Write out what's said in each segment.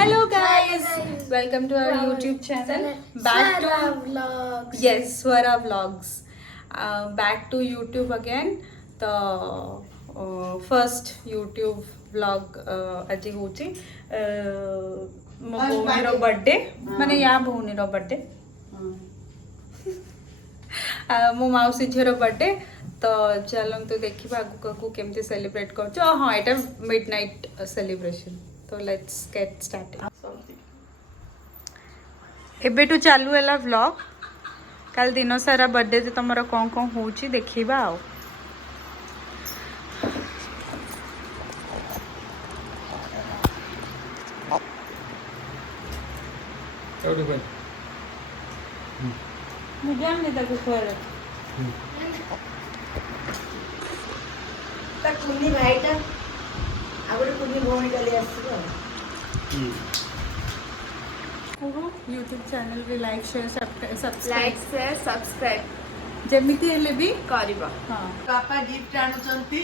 Hello guys, welcome to our YouTube channel. Back to vlogs. yes, Swara Vlogs. Back to YouTube again. The first YouTube vlog aji hochi. ମୋ ଭଉଣୀର birthday ମାନେ ୟା ଭଉଣୀର birthday ମୋ ମାଉସୀ ଝିଅର birthday ତ ଚାଲନ୍ତୁ ଦେଖିବା ଆଗକୁ ଆଗକୁ କେମିତି ସେଲିବ୍ରେଟ୍ କରୁଛୁ ହଁ ଏଇଟା ମିଡ୍ ନାଇଟ୍ ସେଲିବ୍ରେସନ୍ ତ ଲେଟ୍ସ ଗେଟ୍ ଷ୍ଟାର୍ଟ एबेटू चालू है व्लॉग कल दिन सारा बर्थडे से तुम कौन होची देखिबा आओ मीडियम नहीं तक खोरे ता कुनी भाईटा आगोटे कुनी भौणी काली आसीबो यूट्यूब चैनल भी लाइक शेयर सब्सक्राइब जेमिति हेले भी करिबा हां पापा गिफ्ट आनुचंती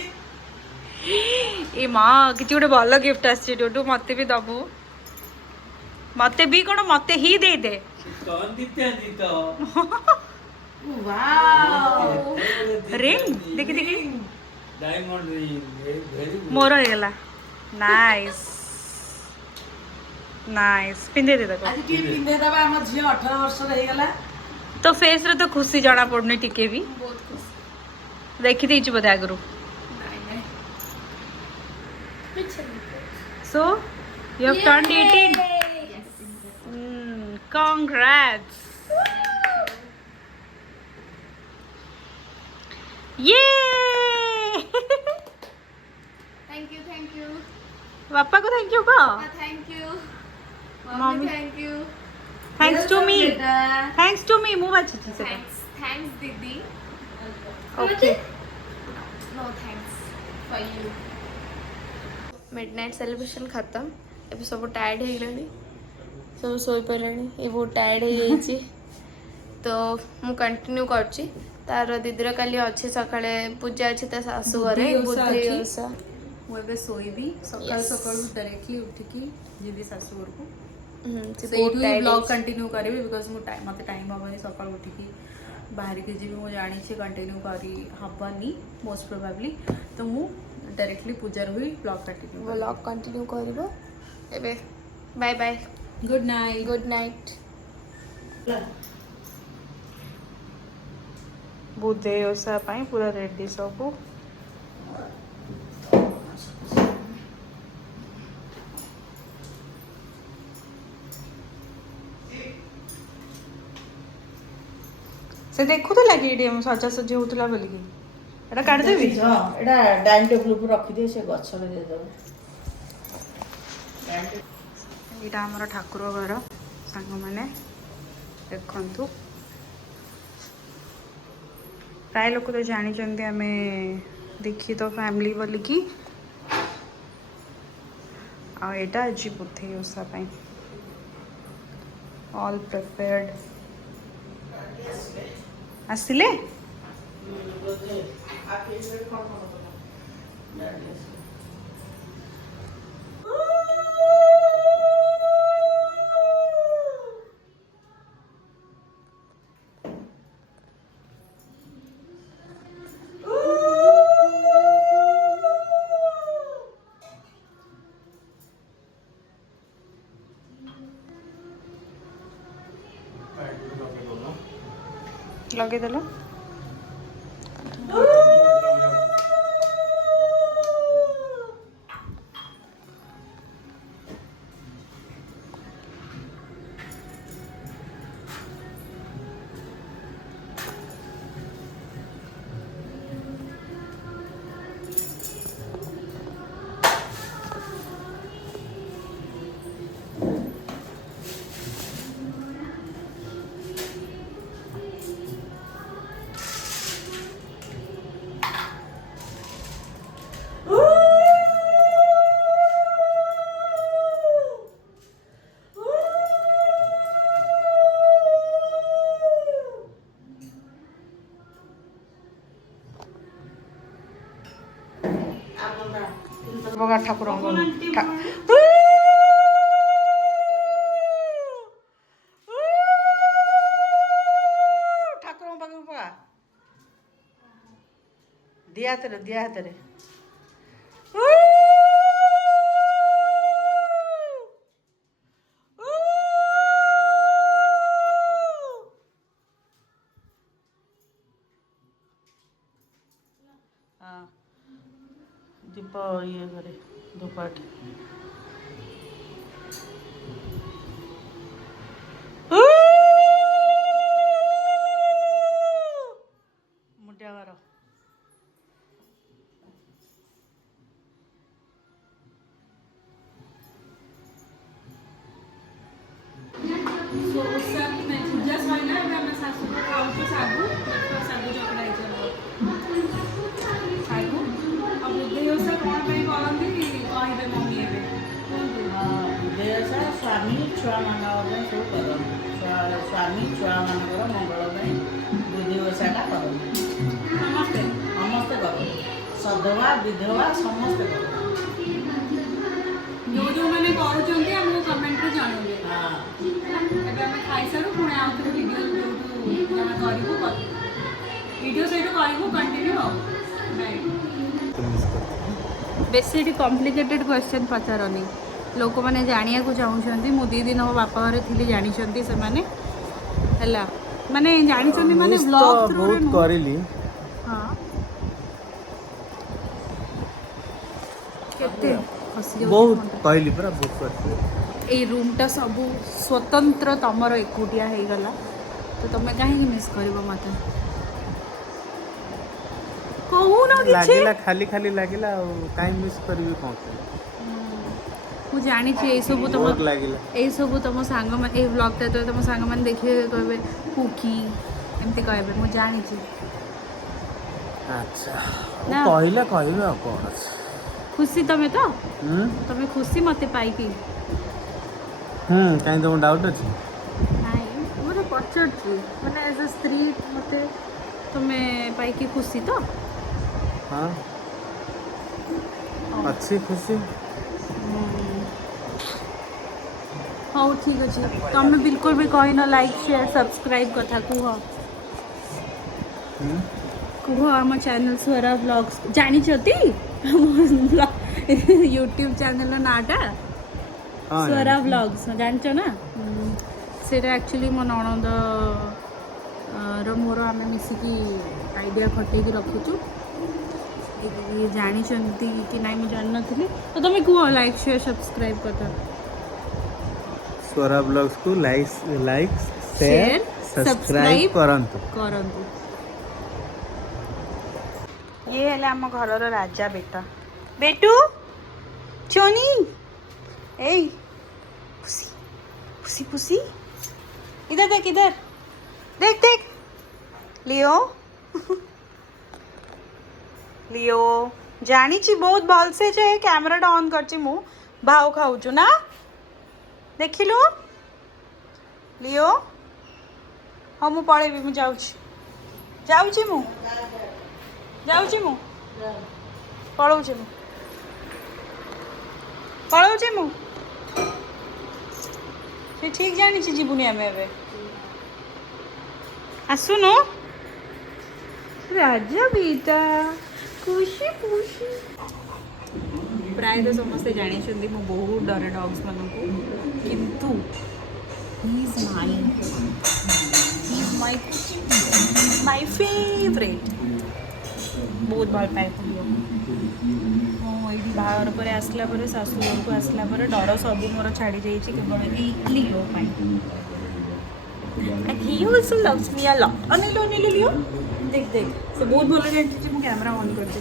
ए मां किछि गोटे भलो गिफ्ट आछि डोडू मते भी दबु मते भी कोन मते ही दे दे कौन दीते जी तो वाओ रिंग देखि देखि डायमंड रिंग वेरी मोर हो गेला नाइस नाइस पिंदे दे देखो आज की पिंदे दबा हम झियो 18 वर्ष रही गला तो फेस रे तो खुशी जाना पड़ने टिके भी बहुत खुश देखि देछि बोधे आगरु नहीं पीछे so you have turned 18 yes congrats ये थैंक यू पापा को थैंक यू कहो थैंक यू Mommy. मम्मी thank you thanks to me thanks to me मुंह अच्छी से थैंक्स दीदी okay no thanks for you midnight celebration खत्म ଏବେ ସବୁ ଟାୟାର୍ଡ ହେଇଗଲେଣି ସବୁ ଶୋଇପଡ଼ିଲେଣି ଏ ବହୁତ ଟାୟାର୍ଡ ହେଇଯାଇଛି ତ ମୁଁ କଣ୍ଟିନ୍ୟୁ କରୁଛି ତାର ଦିଦିର କାଲି ଅଛି ସକାଳେ ପୂଜା ଅଛି ତା ଶାଶୁ ଘରେ ବୁଦ୍ଧି ଓଷା ମୁଁ ଏବେ ଶୋଇବି ସକାଳ ସକାଳୁ ଡାଇରେକ୍ଟଲି ଉଠିକି ଯିବି ଶାଶୁ ଘରକୁ ସେ ସେଇଠୁ ବହୁତ tired ବ୍ଲଗ ହେଇଛି। କଣ୍ଟିନ୍ୟୁ କରିବି ବିକଜ ମୁଁ ମୋତେ ଟାଇମ୍ ହେବନି ସକାଳୁ ଉଠିକି ବାହାରିକି ଯିବି ମୁଁ ଜାଣିଛି କଣ୍ଟିନ୍ୟୁ କରି ହେବନି ମୋଷ୍ଟ ପ୍ରୋବାବଲି ତ ମୁଁ ଡାଇରେକ୍ଟଲି ପୂଜାରୁ ହିଁ ବ୍ଲଗ କଣ୍ଟିନ୍ୟୁ ବ୍ଲଗ କଣ୍ଟିନ୍ୟୁ କରିବ ଏବେ bye bye good night good night ବୁଧେ ଓଷା ପାଇଁ ପୁରା ରେଡି ସବୁ से देखुला कि एटी सजासजी होता बोलिकी एटा काटिदेवी हां एटा डाइनिंग टेबल ऊपर रखि दे से गछ रे दे दो यहाँ आमर ठाकुर घर सांग मैंने देखु प्राय लोक तो जानी आम दीक्षित फैमिली बोलिकी आटा आज बुद्धि ओषा ऑल प्रिपेयर्ड आसिले लगेदेल ठाकुर दिया हाथ रे दीप ये करे धूपाट मुंडिया मार स्वामी छुआ मान सब कर स्वामी छुआ मान मंगल बुद्धि ओषाटा कर समस्ते समस्ते कर सधवा विधवा समस्ते कर जो जो मैंने करूँगी आमको कमेंट रे जानवे हाँ ଏବେ ଆମେ ଖାଇସାରୁ ପୁଣି ଆଉ ଥରେ ଭିଡ଼ିଓ ଯୋଉଠୁ ଆମେ କରିବୁ ଭିଡ଼ିଓ ସେଇଠୁ କରିବୁ କଣ୍ଟିନ୍ୟୁ ଆଉ बेसी ये कॉम्प्लिकेटेड क्वेश्चन पचारनी लोक मैंने जानिया को चाहूँगी मु 2 दिन हम बापा घरे थी जानी से माने हैला माने जानी माने ब्लॉग थ्रू रे करली हां केते हसी बहुत कहली पूरा बहुत करली ए रूमटा सब स्वतंत्र तमर एकुटिया हो गला तो तुम कहीं मिस करबो मते कहू ना किछि लागिला खाली खाली लागिला काई मिस करबी कोन मु जानी छी ए सब तुम बहुत लागिला ए सब तुम सांग मन ए व्लॉग ता तुम सांग मन देखिए कहबे कुकी एमती कहबे मु जानी छी अच्छा ना। कहले कहबे आ कोन खुशी तमे खुशी मते पाई की काई तो डाउट अछि नहीं मोर पचर छी माने एज अ स्त्री मते तमे पाई की खुशी तो हां अच्छी खुशी हाँ ठीक अच्छे तुम बिल्कुल भी कही ना लाइक शेयर सब्सक्राइब कथा कुह कुह आम चैनल स्वरा व्लॉग्स जानी यूट्यूब चैनल नाटा स्वरा व्लॉग्स जानच ना सेटा एक्चुअली मो नणंद मोर आम मिसिकी आइडिया खटेकी रखीचु ये जानी कि ना मुझे जान नी तो तुम कह लाइक शेयर सब्सक्राइब कथा स्वरा ब्लॉग्स को लाइक शेयर सब्सक्राइब करंतु ये है आम घर राजा बेटा बेटू चोनी ए पुसी पुसी पुसी इधर देख देख देख लियो लियो जानी छी बहुत भल से जे कैमरा ऑन करची मु भाव खाऊचु ना देखिलु लियो हाँ मु पळेबी मु जाऊची मु पळौची मु से ठीक जानी छी जीवनी आमे एबे आसुनु राजा बेटा खुशी खुशी प्राय तो समस्ते जानी मु बहुत डरे डॉग्स मान को किंतु ही इज माय फेवरेट बहुत भल पाए ये बाहर पर आसला शाशु घर को आसला डर सब मोर छाड़ी जाइए केवल लियो he also loves me a lot Anil Anil लियो देख देख से बहुत भल जानी मु कैमरा ऑन करते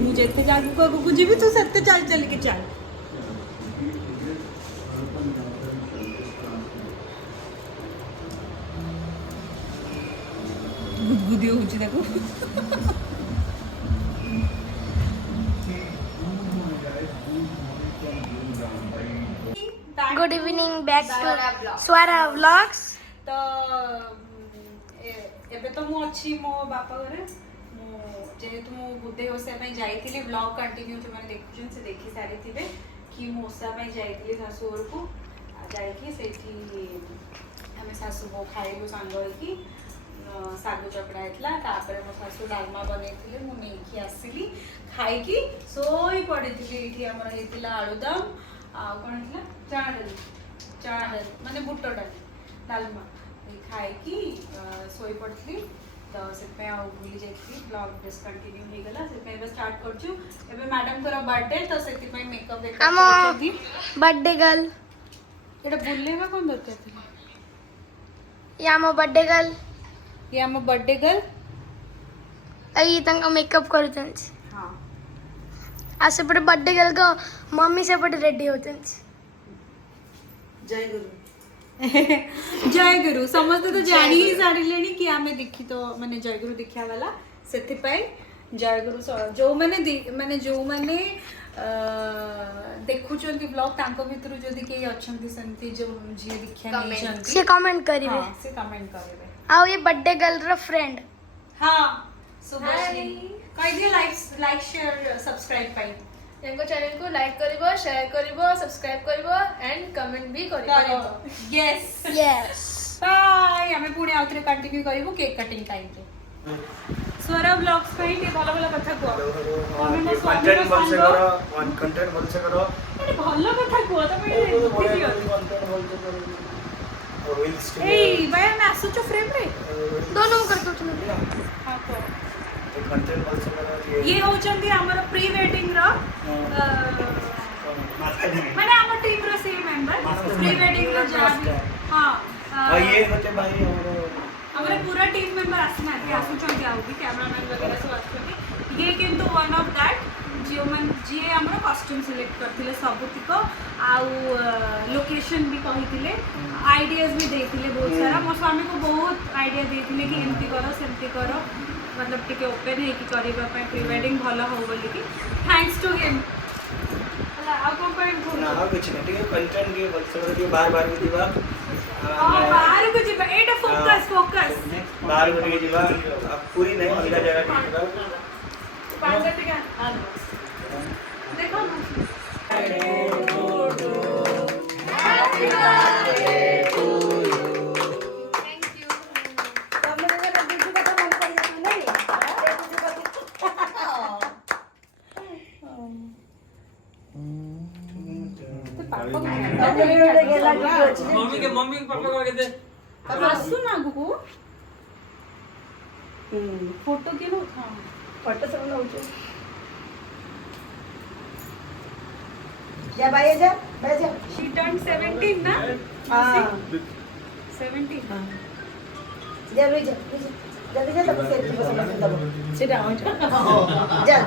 मुझे जिते जागू जी तू सत्ते चल चल के चल गुदगुदी होची देखो good evening back to Swara vlogs तो एबे तो मु अच्छी मो बापा घरे जेहेतु मु बुद्धे ओसा पे जाइतिली व्लॉग कंटिन्यू जो मैंने देखुछन से देखि सारी थिबे कि मु ओसा पे जाइतिली सासु घर को जाइकी सेठी हमें सासु को खाइलु सांग होइकी ଶାଗ ଚକଡ଼ା ହେଇଥିଲା ତାପରେ ମୋ ଶାଶୁ ଡାଲମା ବନେଇଥିଲେ ମୁଁ ନେଇକି ଆସିଲି ଖାଇକି ଶୋଇ ପଡ଼ିଥିଲି। ଏଇଠି ଆମର ହେଇଥିଲା ଆଳୁଦମ ଆଉ କ'ଣ ହେଇଥିଲା ଚଣା ଡାଲି ମାନେ ବୁଟ ଡାଲି ଡାଲମା ଖାଇକି ଶୋଇ ପଡ଼ିଥିଲି ତ ସେଥିପାଇଁ ଆଉ ଭୁଲି ଯାଇଥିଲି ବ୍ଲଗ୍ ଡିସକଣ୍ଟିନ୍ୟୁ ହେଇଗଲା ସେଥିପାଇଁ ଏବେ ଷ୍ଟାର୍ଟ କରୁଛୁ। ଏବେ ମ୍ୟାଡାମଙ୍କର ବାର୍ଥଡେ ତ ସେଥିପାଇଁ ମେକଅପ୍ ଆମ बर्थडे गर्ल ଏଇଟା ବୁଲେଇବା କ'ଣ ଦରକାର ଥିଲା? ये आम बर्थडे गर्ल ଇଏ ଆମ ବର୍ଥଡେ ଗର୍ଲ। आई तंग मेकअप करूचंच ହଁ आ सेपटे बर्थडे गर्ल को मम्मी सेपटे रेडी होचंच जय गुरु जय गुरु समस्त तो जानी ही सारे कि आम दीक्षित माने जय गुरु दीक्षा वाला से जय गुरु जो माने जो माने देखुचंती ब्लॉग तांको भितरु जदी के अछंती सेंती जो जी दीक्षा नहीं से कमेंट करिवे हां से कमेंट करिवे आओ ये बर्थडे गर्ल रो फ्रेंड हां सुभाषिनी कहि दियो लाइक शेयर सब्सक्राइब पाई यांको चैनल को लाइक करिवो शेयर करिवो सब्सक्राइब करिवो एंड कमेंट भी करिवो यस यस बाय हमें पुणे आउथरे कंटिन्यू करिवो केक कटिंग टाइम पे स्वरा ब्लॉग्स पे के भलो भलो कथा को कंटेंट भलसे करो कंटेंट भलसे करो अरे भलो कथा को तो मैं कंटेंट भलसे करो रील्स ए भाई मैं आसु छु फ्रेम रे दोनों कर दो हां को कंटेंट भलसे करो ये हो चंदी हमर प्री वेडिंग रो माने हमर टीम रो सेम मेंबर प्री वेडिंग रो जा हां ये होते भाई हमारे पूरा टीम मेंबर आसना के आसु चंदी आउगी कैमरामैन वगैरह सब आछथि ये किंतु वन ऑफ दैट जियो मन जे हमर कॉस्ट्यूम सिलेक्ट करथिले सबुतिक आउ लोकेशन भी कहिथिले आइडियाज भी देथिले बहुत सारा मो स्वामी को बहुत आइडिया देथिले कि एमती करो सेमती करो मतलब टिके ओपन है कि करिबा पे प्री वेडिंग भलो हो बोली कि थैंक्स टू हिम हला आ को पे ना कुछ नहीं ठीक है कंटेंट के भलसे करो कि बार-बार भी दिवा बाहर को जीवा एटा फोकस बाहर को नहीं दिवा अब पूरी नहीं अलग जगह नहीं दिवा पांच टिका देखो ना मम्मी के पापा को दे आसु ना गुगु फोटो के लो हां फोटो सब नउछु जा बाय जा शी टर्न 17 ना हां 17 हां जा रुई जा जल्दी जा तब से समस्त दबो सेटा हो जा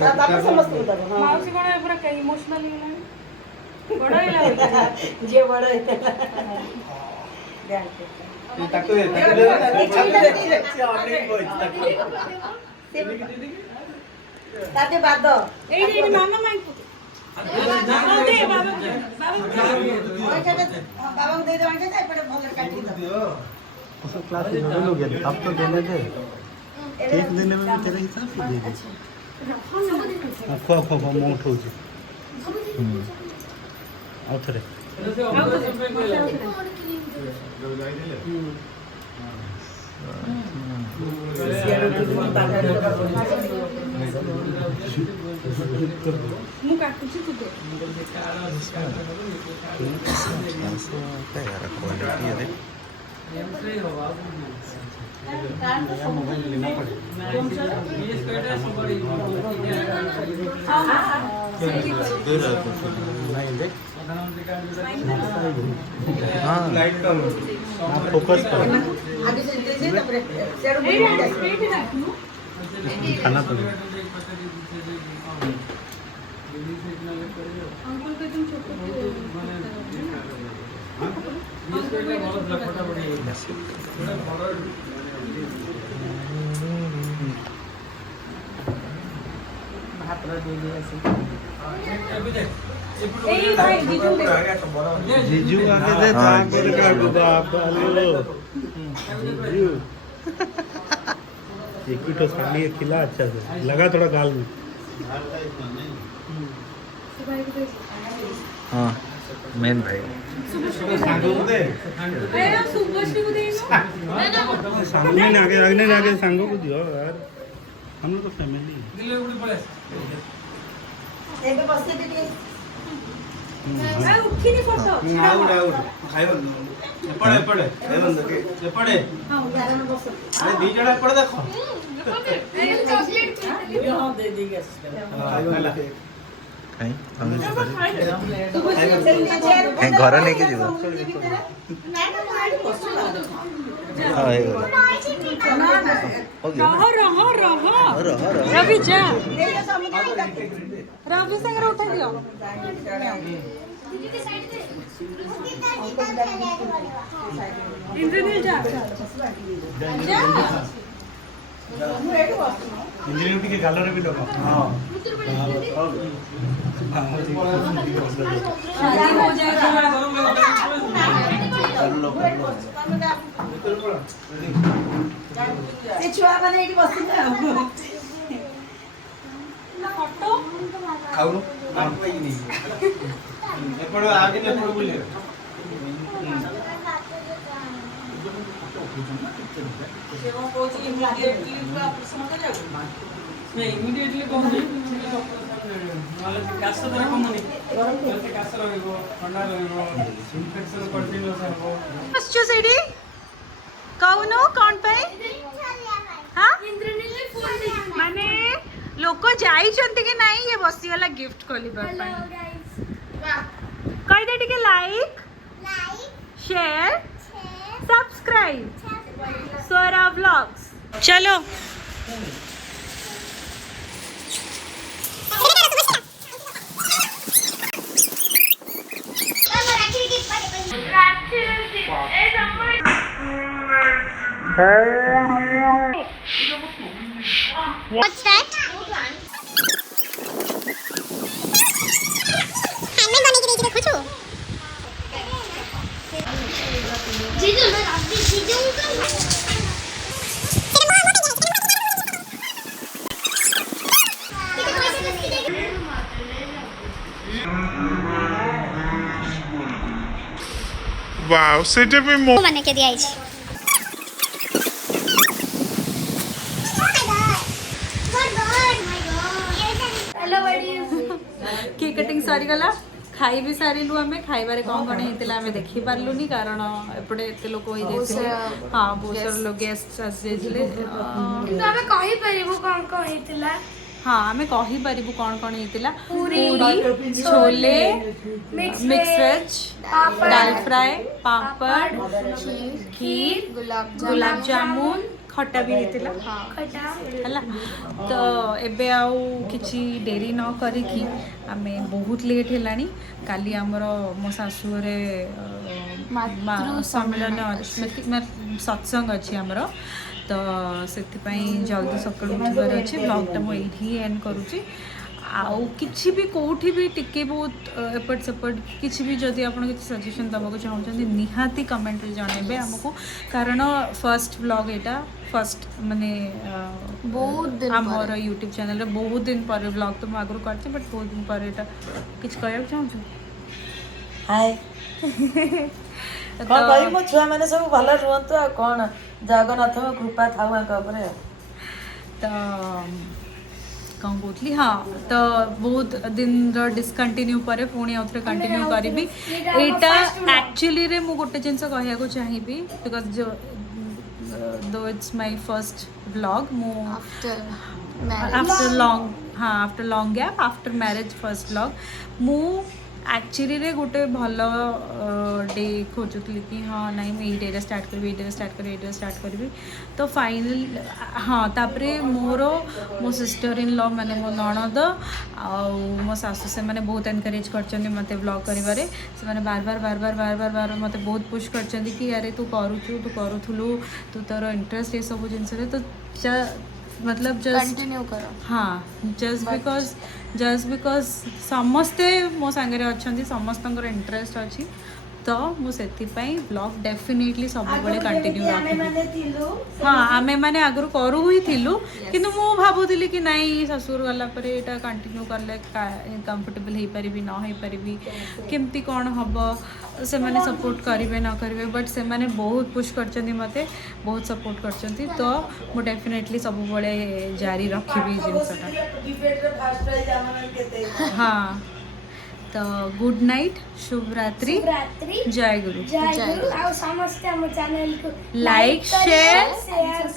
तब समस्त दबो हां माउसी कोन पूरा कई इमोशनल गेलानी बड़ा ही लागल जे बड़ा है ताको दे ताते बाद ए मामा माइक बाबा दे बाबा बाबा को दे दो अंडे जाए पड़े भोग काटी दो उसको क्लास में बड़े लोग हैं अब तो देने थे एक दिन में भी तेरे हिसाब से दे दे खो मैं उठाऊ ଆଉ ଥରେ ମୁଁ କାଟୁଛି ତୁ ଦେ हाँ लाइट कम फोकस कर आगे से दे दे तब सेड बोल जा खाना पड़ेगा अंकल को तुम छोटे भात रो दे दे ऐसे ए भाई जीजू दे जीजू आगे दे ताकर का बाप डालो जीजू एक भी तो सामने खिला अच्छा से लगा थोड़ा गाल में हाँ मेन भाई सुबह को दे सामने आगे आगे आगे सांगो को दियो यार, हम लोग तो फैमिली। ଏବେ ବସିବେ ଟିକେ ଉଠିନି ଫଟୋ ଖାଇବ ଏପଟେ ଏପଟେ ଏପଟେ କାରଣ ବସ ଆରେ ଦି ଜଣ ଏପଟେ ଦେଖ। ହଁ ଦେଇ ଦେଇକି ଆସିବେ ଘର ନେଇକି ଯିବ। रवि जा रवि सागर उठा दियो इंद्रनील जा इंजीनियर के गालरे भी लोग। हां शादी हो जाएगा ସେ ଛୁଆ ମାନେ ଏଇଠି ବସିଲେ ଆଉ ଖାଉनु କାମ ପାଇ नहीं एपड़ो आगे एपड़ो बोलिए। ସେ କଣ କହୁଛି ଇମିଡିଏଟଲି ଅପରେସନ କରିବାକୁ नहीं इमीडिएटली कौन काश द्वारा कमनी काश रहिबो ठंडा रहिबो इन्फेक्शन कंटिन्यूअस रहबो। बसचो सेडी कहूनो कौन पे हां माने लोक जाइछंती कि नहीं ये बसी वाला गिफ्ट खोलिबा ପାଇଁ कहि दे टिके लाइक शेयर सब्सक्राइब स्वरा व्लॉग्स चलो What's that? हैंडमेड बने के देखो छो जीजू मैं अभी जीजू का वाओ सेटा पे मो बने के दिया है केक कटिंग सारी गला खाई भी सारिलु आमे खाइबारे कौन कौन हेतिला आमे देखि पारलुनी कारण एपटे एते लोक होई जेथिले हां बहुत सारे लोग गेस्ट आस जेथिले କିନ୍ତୁ ଆମେ କହିପାରିବୁ କ'ଣ କ'ଣ ହେଇଥିଲା। हाँ आमे कहि परिबु कोन कोन हेतिला पूरी छोले मिक्स वेज दाल फ्राई पापड़ खीर गुलाब जामुन खट्टा भी हेतिला हला तो एबे आउ किछि देरी न करिकी आमे बहुत लेट हेलानी काली हमर मो सासु रे सम्मेलन सत्संग अछि हमर तो से जल्दी सकाल उठबार अच्छे ब्लॉगटा मुझे एंड करुँची आउ किसी भी कौटी भी टिके बहुत एपट सेपट किसी भी जदि आप सजेशन दबाक चाहते निहाती कमेंट जनइबे आमको कारण फर्स्ट ब्लॉग यहाँ फर्स्ट माने बहुत दिन आमर यूट्यूब चैनल बहुत दिन पर ब्लॉग तो मुझे आगुरी करती बट बहुत दिन पर यहाँ किसी कहना चाहूँ हाय कौन कहि मो छुआ माने सब भल रुहंतु आ कोन जगन्नाथ में कृपा थाउ आका ऊपर तो कौन कहली हाँ तो बहुत दिन डिस्कंटिन्यू पर पुणी आउथरे कंटिन्यू करी एटा एक्चुअली रे मु गोटे जिनस कहया को चाहिबी बिकॉज दो इट्स माय फर्स्ट व्लॉग मु after long gap after marriage first vlog मु एक्चुअली रे गोटे भल डे खोजुली कि हाँ नहीं मुझे डे स्टार्ट करी स्टार्ट करी तो फाइनल हाँ तापरे मोर मो सिस्टर इन लॉ माने मो ननद आ मो सासू से माने बहुत एनकरेज करछन्ती मते व्लॉग करिवारे से माने बार बार मते बहुत पुश करछन्ती कि अरे तू करूथुलु तू तोर इंटरेस्ट ये सब जिनस रे तो मतलब जस्ट कंटिन्यू करो हाँ जस्ट बिकॉज समस्ते मो सांगे अच्छी समस्त इंटरेस्ट अच्छी तो मुझे ब्लॉग डेफिनेटली सब बेले कंटिन्यू रखी हाँ आमे मैंने आगु करू ही थिलु किंतु मु भाबुतिली कि नहीं ससुर गला पर एटा कंटिन्यू करले कंफर्टेबल हे परिबी न हे परिबी केमती कोन हबो से माने सपोर्ट करिवे ना करिवे बट से माने बहुत पुश करचंदी मते बहुत सपोर्ट करचंदी तो मु डेफिनेटली सब बेले जारी रखिबी जिनसटा हाँ तो गुड नाइट शुभ रात्रि जय गुरु समस्त हम चैनल को लाइक शेयर शेयर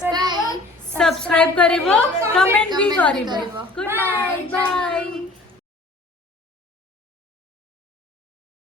सब्सक्राइब करिवो कमेंट भी करिवो गुड नाइट बाय